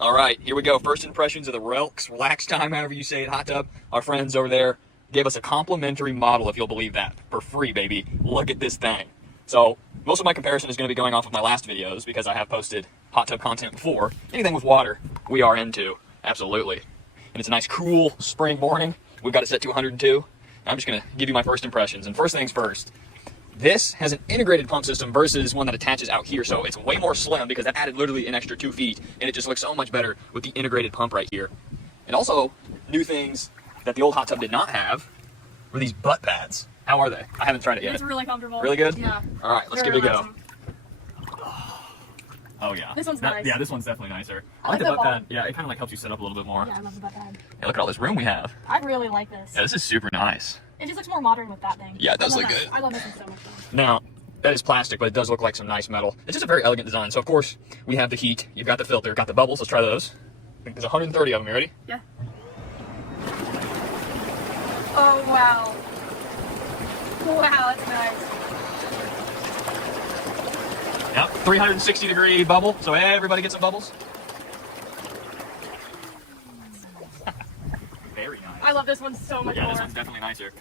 All right, here we go. First impressions of the Relxtime, however you say it, hot tub. Our friends over there gave us a complimentary model, if you'll believe that, for free, baby. Look at this thing. So most of my comparison is going to be going off of my last videos because I have posted hot tub content before. Anything with water, we are into, absolutely. And it's a nice, cool spring morning. We've got it set to 102. I'm just going to give you my first impressions. And first things first, this has an integrated pump system versus one that attaches out here, so it's way more slim because that added literally an extra 2 feet, and it just looks so much better with the integrated pump right here. And also, new things that the old hot tub did not have were these butt pads. How are they? I haven't tried it yet. It's really comfortable. Really good? Yeah. All right, let's give it a go. Oh yeah. This one's nice. Yeah, this one's definitely nicer. I like like the the butt ball. pad. Yeah, it kind of like helps you sit up a little bit more. Yeah, I love the butt pad. Yeah, look at all this room we have. I really like this. Yeah, this is super nice. It just looks more modern with that thing. Yeah, it does I love look that. good. I love this one so much. Now, that is plastic, but it does look like some nice metal. It's just a very elegant design. So, of course, we have the heat. You've got the filter, got the bubbles. Let's try those. I think there's 130 of them. You ready? Yeah. Oh, wow. Wow, that's nice. Yep, 360-degree bubble, so everybody gets some bubbles. Very nice. I love this one so much Yeah, more. this one's definitely nicer.